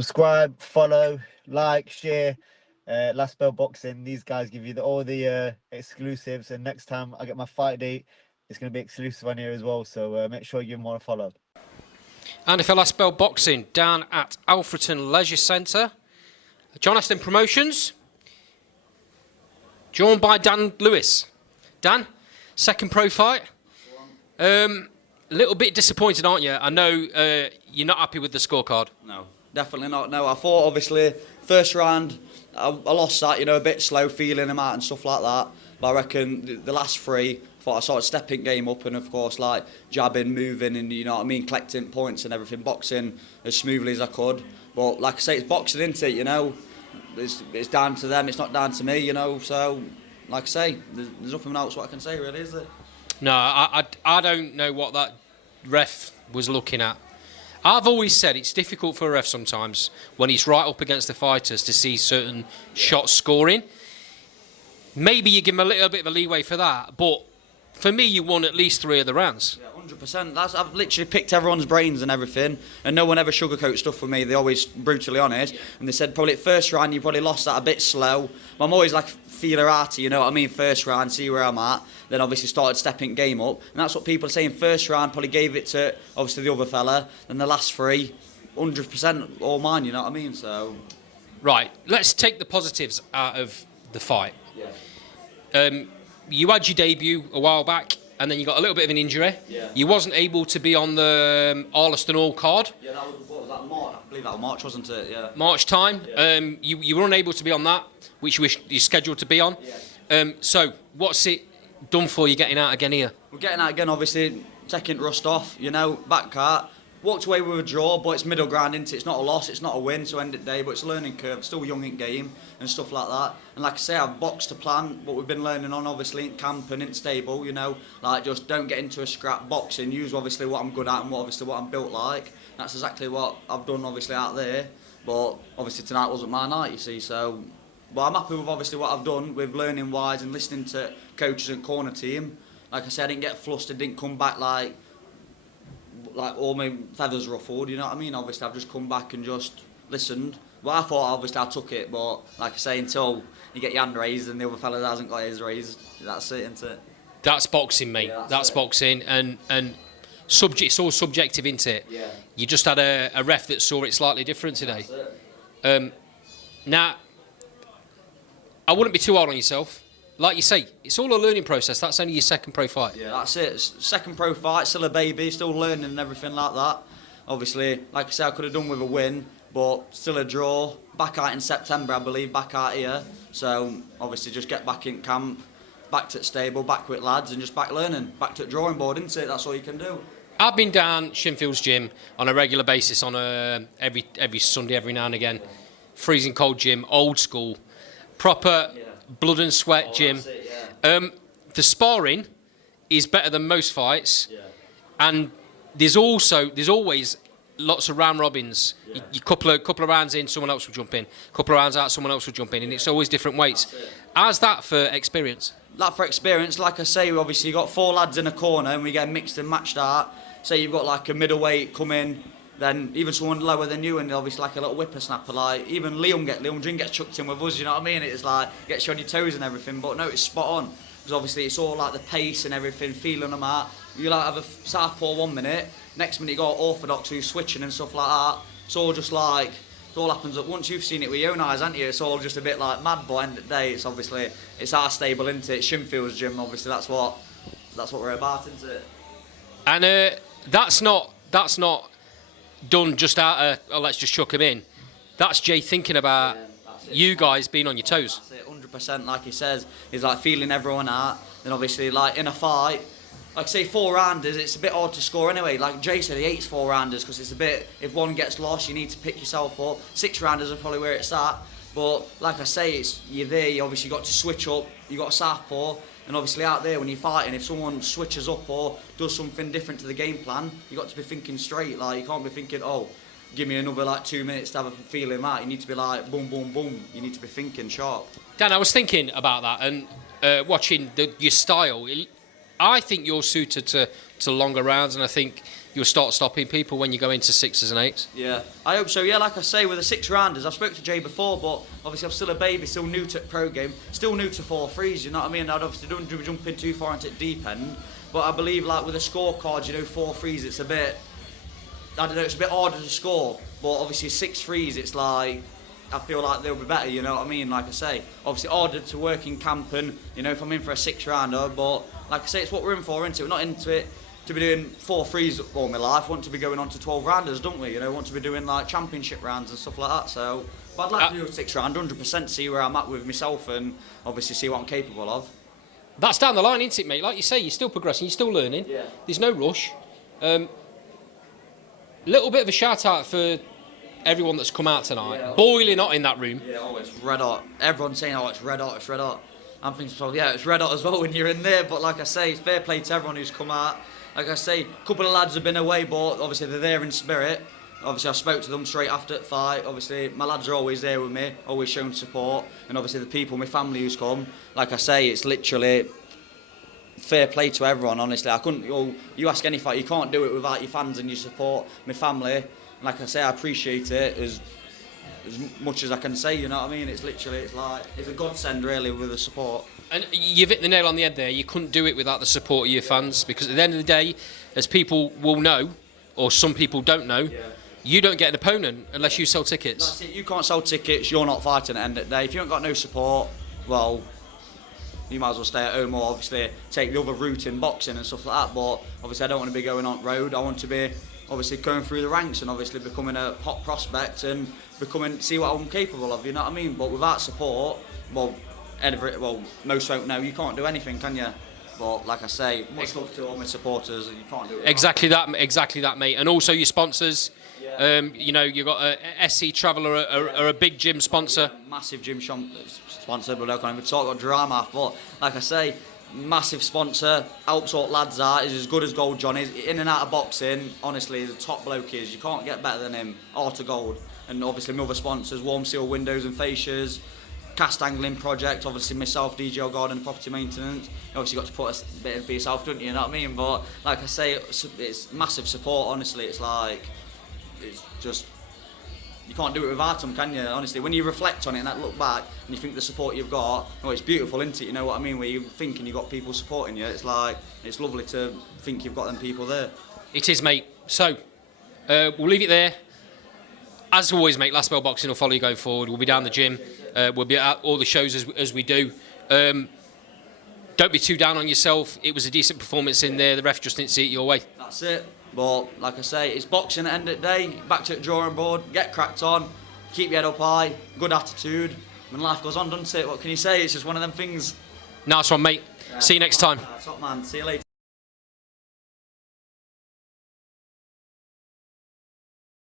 Subscribe, follow, like, share. Last Bell Boxing. These guys give you all the exclusives, and next time I get my fight date, it's going to be exclusive on here as well. So make sure you give them all a follow. And for Last Bell Boxing, down at Alfreton Leisure Centre, John Ashton Promotions, joined by Dan Lewis. Dan, second pro fight. A little bit disappointed, aren't you? I know you're not happy with the scorecard. No, definitely not. No, I thought obviously first round I lost that, a bit slow, feeling him out and stuff like that. But I reckon the last three, I thought I started stepping game up and of course like jabbing, moving and collecting points and everything, boxing as smoothly as I could. But like I say, it's boxing, isn't it? It's down to them, it's not down to me, so like I say, there's nothing else what I can say really, is there? No, I don't know what that ref was looking at. I've always said it's difficult for a ref sometimes when he's right up against the fighters to see certain shots scoring. Maybe you give him a little bit of a leeway for that, but for me, you won at least 3 of the rounds. Yeah, 100%. I've literally picked everyone's brains and everything, and no one ever sugarcoats stuff with me. They're always brutally honest, and they said probably at first round you probably lost that a bit slow. But I'm always like feeler-arty, first round, see where I'm at. Then obviously started stepping game up, and that's what people are saying. First round probably gave it to obviously the other fella, and the last 3, 100% all mine. So. Right, let's take the positives out of the fight. Yeah. You had your debut a while back, and then you got a little bit of an injury. Yeah. You wasn't able to be on the Alfreton All card. Yeah, what was that, March? I believe that was March, wasn't it? Yeah. March time. Yeah. You were unable to be on that, which you're scheduled to be on. Yeah. So what's it done for you getting out again here? We're getting out again, obviously, taking rust off, back cart. Walked away with a draw, but it's middle ground, isn't it? It's not a loss, it's not a win, so end of the day, but it's a learning curve, still young in game and stuff like that. And like I say, I've boxed to plan, what we've been learning on, obviously, in camp and in stable, just don't get into a scrap boxing, use obviously what I'm good at and what I'm built like. That's exactly what I've done, obviously, out there, but obviously tonight wasn't my night, you see, so. But I'm happy with obviously what I've done with learning wise and listening to coaches and corner team. Like I said, I didn't get flustered, didn't come back like all my feathers ruffled, Obviously, I've just come back and just listened. Well, I thought obviously I took it, but like I say, until you get your hand raised and the other fella hasn't got his raised, that's it, isn't it? That's boxing, mate. Yeah, that's boxing, and it's all subjective, isn't it? Yeah. You just had a ref that saw it slightly different today. That's it. Now, I wouldn't be too hard on yourself. Like you say, it's all a learning process. That's only your second pro fight. Yeah, that's it. Second pro fight, still a baby, still learning and everything like that. Obviously, like I say, I could have done with a win, but still a draw. Back out in September, I believe, back out here. So, obviously, just get back in camp, back to the stable, back with lads, and just back learning. Back to the drawing board, isn't it? That's all you can do. I've been down Shinfield's gym on a regular basis on every Sunday, every now and again. Yeah. Freezing cold gym, old school, proper blood and sweat gym. That's it, yeah. The sparring is better than most fights, Yeah. and there's always lots of round robins. Yeah. You couple of rounds in, someone else will jump in. Couple of rounds out, someone else will jump in, and it's always different weights. How's that for experience? That for experience, like I say, we obviously got 4 lads in a corner and we get mixed and matched out. Say you've got like a middleweight come in, then even someone lower than you, and obviously like a little whippersnapper, like even Liam Dream gets chucked in with us, you know what I mean? It's like gets you on your toes and everything, but no, it's spot on because obviously it's all like the pace and everything, feeling them out. You like have a southpaw 1 minute, next minute you got orthodox who's switching and stuff like that. It's all just like it all happens at once. You've seen it with your own eyes, haven't you? It's all just a bit like mad, but end of the day, it's obviously it's our stable, isn't it? Shinfield's gym, obviously that's what we're about, isn't it? And that's not done just out of, oh, let's just chuck him in. That's Jay thinking about you guys being on your toes. That's it, 100%, like he says. He's like feeling everyone out. Then obviously, like in a fight, like say 4-rounders, it's a bit hard to score anyway. Like Jay said, he hates 4-rounders because it's a bit, if one gets lost, you need to pick yourself up. 6-rounders are probably where it's at. But like I say, you're there, you obviously got to switch up, you got a southpaw. And obviously out there when you're fighting, if someone switches up or does something different to the game plan, you got to be thinking straight. Like you can't be thinking, oh, give me another like 2 minutes to have a feeling out. You need to be like boom, boom, boom. You need to be thinking sharp. Dan, I was thinking about that and watching your style. I think you're suited to longer rounds, and I think you'll start stopping people when you go into 6s and 8s. Yeah, I hope so. Yeah, like I say, with the 6-rounders, I spoke to Jay before, but obviously I'm still a baby, still new to pro game, still new to 4-3s, you know what I mean? I'd obviously don't jump in too far into the deep end, but I believe like with the scorecards, you know, 4-3s, it's a bit, I don't know, it's a bit harder to score, but obviously 6-3s, it's like, I feel like they'll be better, you know what I mean? Like I say, obviously harder to work in camp and, you know, if I'm in for a 6-rounder, but like I say, it's what we're in for, isn't it? We're not into it to be doing 4-3s all my life. Want to be going on to 12-rounders, don't we? You know, want to be doing like championship rounds and stuff like that. So, but I'd like to do a 6-round, 100%, see where I'm at with myself and obviously see what I'm capable of. That's down the line, isn't it, mate? Like you say, you're still progressing, you're still learning. Yeah. There's no rush. Little bit of a shout out for everyone that's come out tonight. Yeah. Boiling hot in that room. Yeah, oh, it's red hot. Everyone's saying, oh, it's red hot, it's red hot. I'm thinking, so, yeah, it's red hot as well when you're in there. But like I say, fair play to everyone who's come out. Like I say, a couple of lads have been away, but obviously they're there in spirit. Obviously, I spoke to them straight after the fight. Obviously, my lads are always there with me, always showing support. And obviously, the people, my family who's come, like I say, it's literally fair play to everyone, honestly. I couldn't, you ask any fight, you can't do it without your fans and your support, my family. And like I say, I appreciate it as much as I can say, you know what I mean? It's literally, it's like, it's a godsend really with the support. And you've hit the nail on the head there. You couldn't do it without the support of your fans, because at the end of the day, as people will know, or some people don't know, you don't get an opponent unless you sell tickets. That's it, you can't sell tickets, you're not fighting at the end of the day. If you ain't got no support, well, you might as well stay at home or obviously take the other route in boxing and stuff like that. But obviously I don't want to be going on road. I want to be obviously going through the ranks and obviously becoming a hot prospect and see what I'm capable of, you know what I mean? But without support, well, most folk know you can't do anything, can you? But like I say, much love to all my supporters, and you can't do it. Exactly that, mate. And also your sponsors. You know, you've got SC Traveller are a big gym sponsor. Massive gym sponsor, but I can't even talk about drama. But like I say, massive sponsor, helps what lads are, is as good as Gold John is. In and out of boxing, honestly, the top bloke is. You can't get better than him, Art of Gold. And obviously my other sponsors, Warm Seal Windows and Fascias, Cast Angling Project, obviously myself, DJ Garden Property Maintenance. You obviously got to put a bit in for yourself, don't you know what I mean? But like I say, it's massive support, honestly. It's like, it's just, you can't do it without them, can you? Honestly, when you reflect on it and look back and you think the support you've got, oh, it's beautiful, isn't it? You know what I mean? Where you're thinking you've got people supporting you, it's like, it's lovely to think you've got them people there. It is, mate. So, we'll leave it there. As always, mate, Last Bell Boxing will follow you going forward. We'll be down the gym. We'll be at all the shows as we do. Don't be too down on yourself. It was a decent performance in there. The ref just didn't see it your way. That's it. But like I say, it's boxing at the end of the day. Back to the drawing board. Get cracked on. Keep your head up high. Good attitude. When life goes on, doesn't it? What can you say? It's just one of them things. Nice one, mate. See you next time. Top man. See you later.